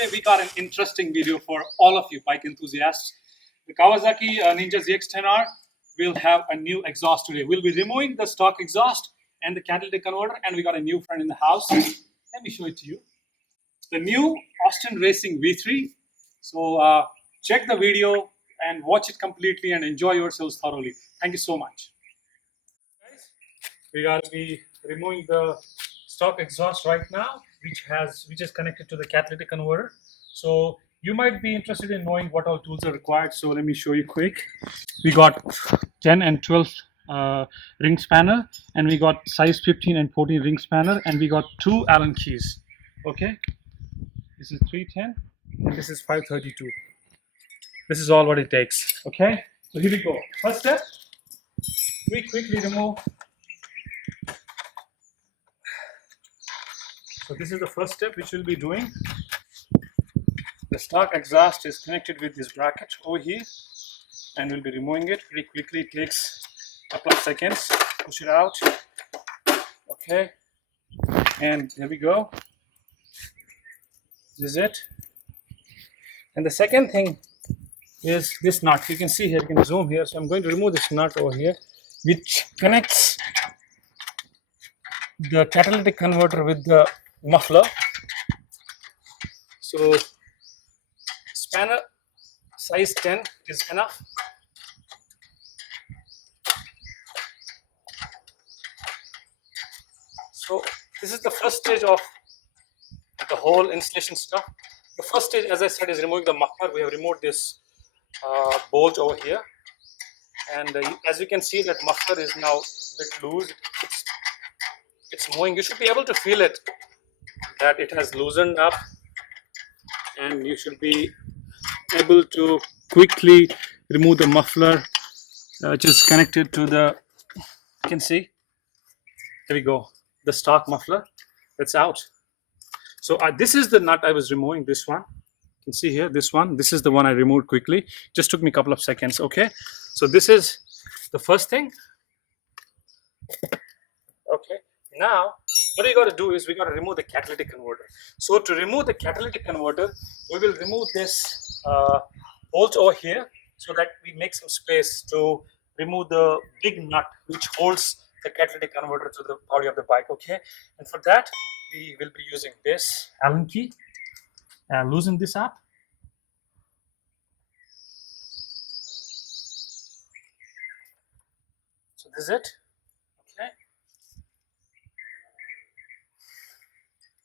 today we got an interesting video for all of you bike enthusiasts. The Kawasaki Ninja ZX-10R will have a new exhaust today. We'll be removing the stock exhaust and the catalytic converter, and we got a new friend in the house. Let me show it to you. The new Austin Racing V3. So check the video and watch it completely and enjoy yourselves thoroughly. Thank you so much. Guys, we will be removing the stock exhaust right now, which is connected to the catalytic converter. So you might be interested in knowing what all tools are required. So let me show you quick. We got 10 and 12 ring spanner, and we got size 15 and 14 ring spanner, and we got 2 Allen keys. Okay, this is 310 and this is 532. This is all what it takes. Okay, so here we go. First step, we quickly remove. So this is the first step which we'll be doing. The stock exhaust is connected with this bracket over here, and we'll be removing it pretty quickly. It takes a couple of seconds. Push it out. Okay, and there we go. This is it. And the second thing is this nut. You can see here, you can zoom here. So I'm going to remove this nut over here, which connects the catalytic converter with the muffler. So spanner size 10 is enough. So this is the first stage of the whole installation stuff. The first stage, as I said, is removing the muffler. We have removed this bolt over here, and as you can see, that muffler is now a bit loose. It's moving. You should be able to feel it, that it has loosened up, and you should be able to quickly remove the muffler, which is connected to the, you can see, there we go, the stock muffler. That's out. So this is the nut I was removing, this one. You can see here, this one. This is the one I removed quickly. Just took me a couple of seconds. Okay, so this is the first thing. Okay, now what we got to do is we got to remove the catalytic converter. So to remove the catalytic converter, we will remove this bolt over here, so that we make some space to remove the big nut which holds the catalytic converter to the body of the bike. Okay, and for that we will be using this Allen key and loosen this up. So this is it. Okay,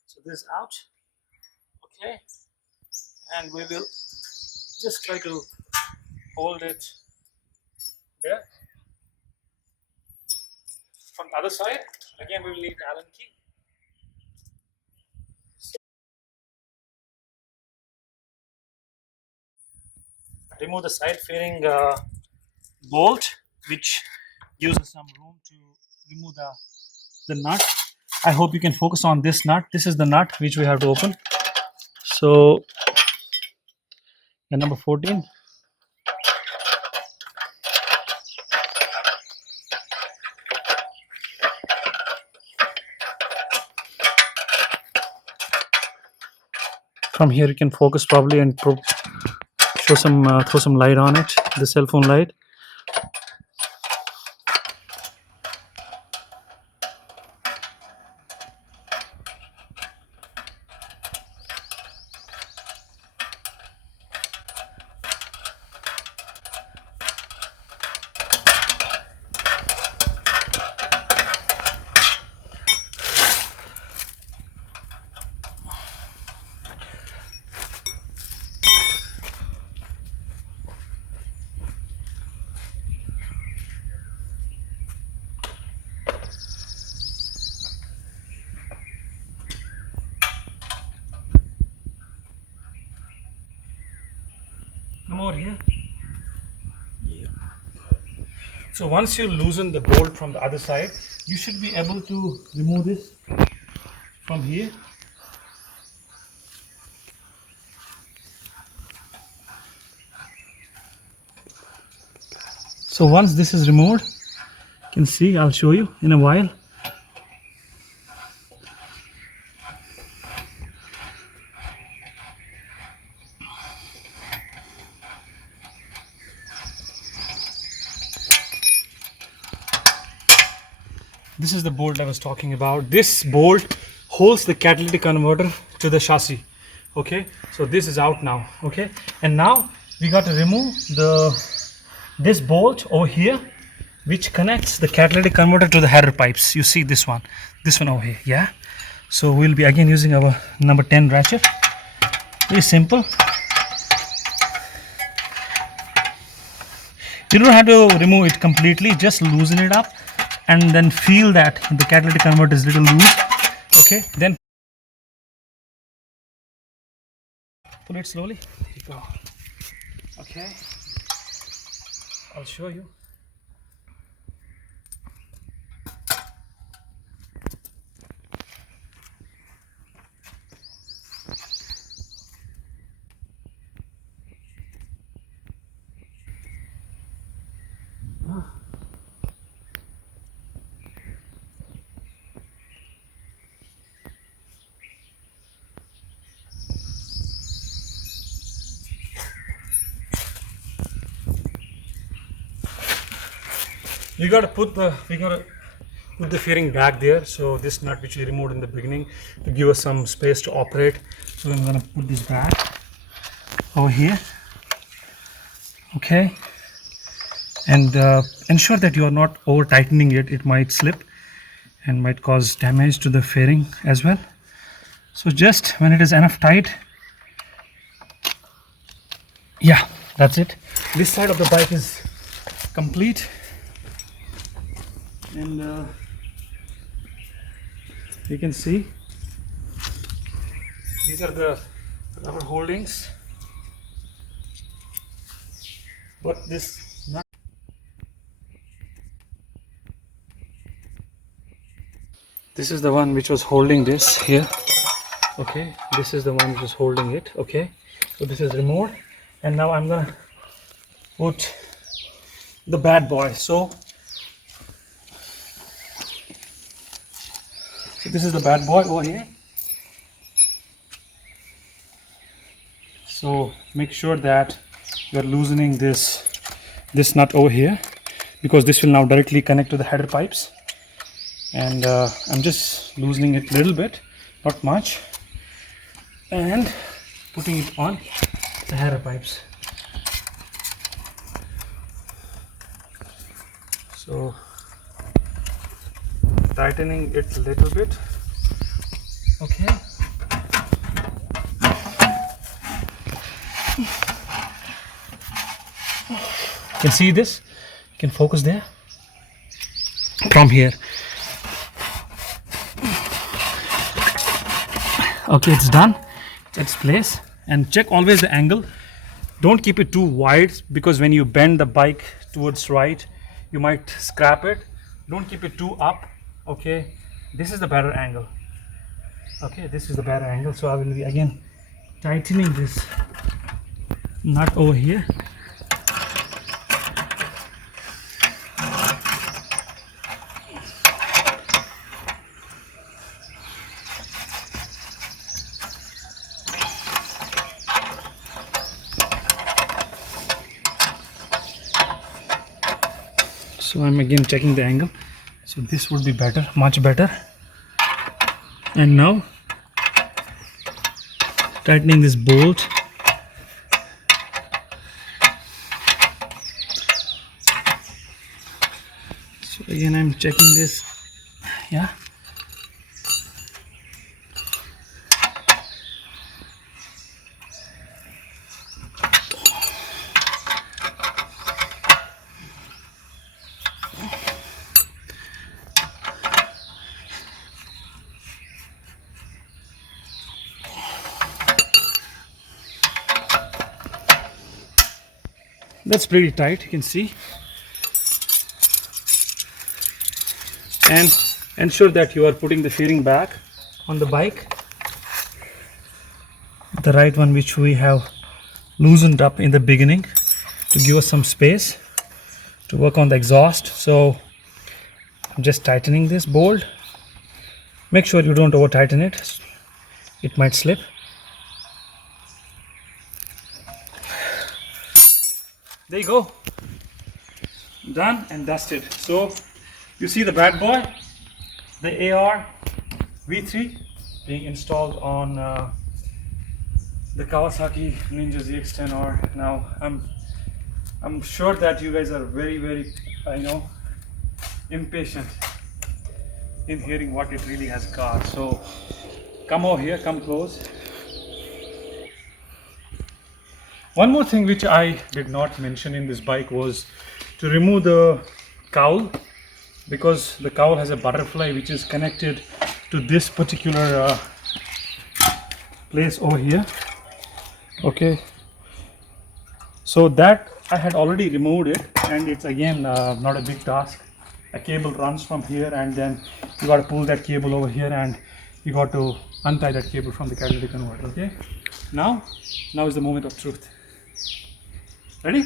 so this is out. Okay, and we will just try to hold it there. From the other side, again we will need the Allen key. Remove the side fairing bolt, which gives us some room to remove the nut. I hope you can focus on this nut. This is the nut which we have to open. So number 14. From here you can focus probably and show some throw some light on it, the cell phone light. Come over here. Yeah. So once you loosen the bolt from the other side, you should be able to remove this from here. So once this is removed, you can see, I'll show you in a while. This is the bolt I was talking about. This bolt holds the catalytic converter to the chassis. Okay, so this is out now. Okay, and now we got to remove this bolt over here, which connects the catalytic converter to the header pipes. You see this one over here. Yeah, so we'll be again using our number 10 ratchet. Very simple. You don't have to remove it completely, just loosen it up and then feel that the catalytic converter is a little loose. Okay, then pull it slowly. There you go. Okay, I'll show you. We gotta put the fairing back there. So this nut which we removed in the beginning to give us some space to operate. So I'm gonna put this back over here. Okay, and ensure that you are not over tightening it. It might slip and might cause damage to the fairing as well. So just when it is enough tight, yeah, that's it. This side of the bike is complete. And you can see these are the rubber holdings, but this nut, this is the one which was holding this here. Okay, this is the one which was holding it. Okay, so this is removed, and now I'm gonna put the bad boy. So this is the bad boy over here. So make sure that you are loosening this nut over here, because this will now directly connect to the header pipes. And I'm just loosening it a little bit, not much, and putting it on the header pipes. So tightening it a little bit. Okay, you can see this, you can focus there from here. Okay, it's done, it's its place. And check always the angle, don't keep it too wide, because when you bend the bike towards right, you might scrap it. Don't keep it too up. Okay, this is the better angle. Okay, this is the better angle. So I will be again tightening this nut over here. So I'm again checking the angle. So this would be better, much better. And now tightening this bolt. So again I'm checking this. Yeah. That's pretty tight, you can see. And ensure that you are putting the fairing back on the bike, the right one which we have loosened up in the beginning to give us some space to work on the exhaust. So I'm just tightening this bolt. Make sure you don't over tighten it, it might slip. There you go, done and dusted. So you see the bad boy, the AR V3 being installed on the Kawasaki Ninja ZX-10R. Now I'm sure that you guys are very impatient in hearing what it really has got. So come over here, come close. One more thing which I did not mention in this bike was to remove the cowl, because the cowl has a butterfly which is connected to this particular place over here. Okay, so that I had already removed it, and it's again not a big task. A cable runs from here, and then you got to pull that cable over here, and you got to untie that cable from the catalytic converter. Okay, now is the moment of truth. Ready?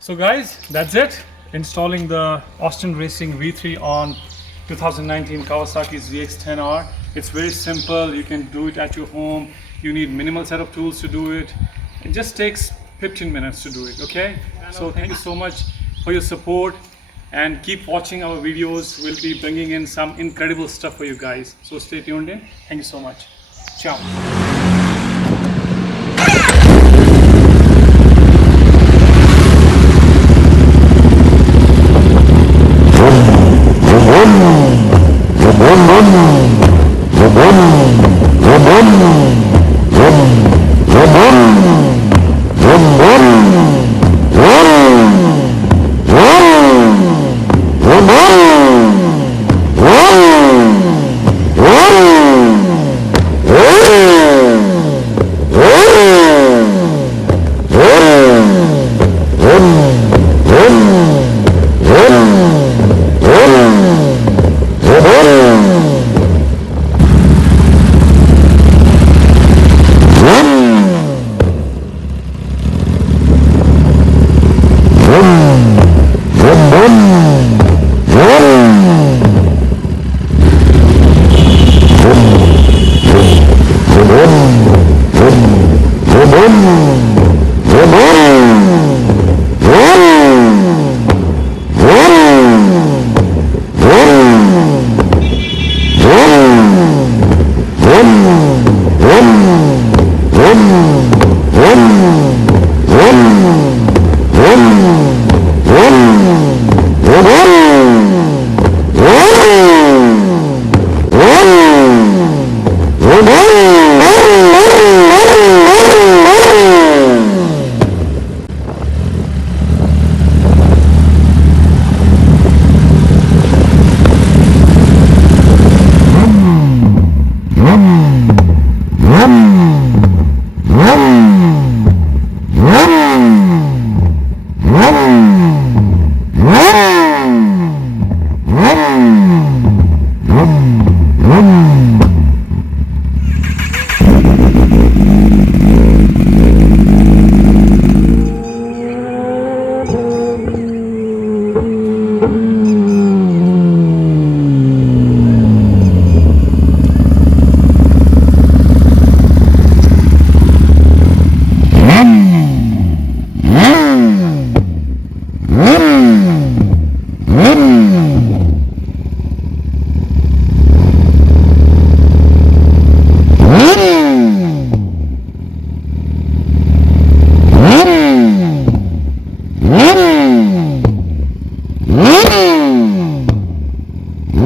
So guys, that's it. Installing the Austin Racing V3 on 2019 Kawasaki ZX-10R. It's very simple. You can do it at your home. You need minimal set of tools to do it. It just takes 15 minutes to do it, okay? So thank you so much for your support, and keep watching our videos. We'll be bringing in some incredible stuff for you guys. So stay tuned in. Thank you so much. Ciao.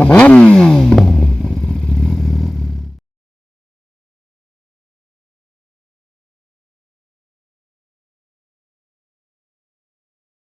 Woo!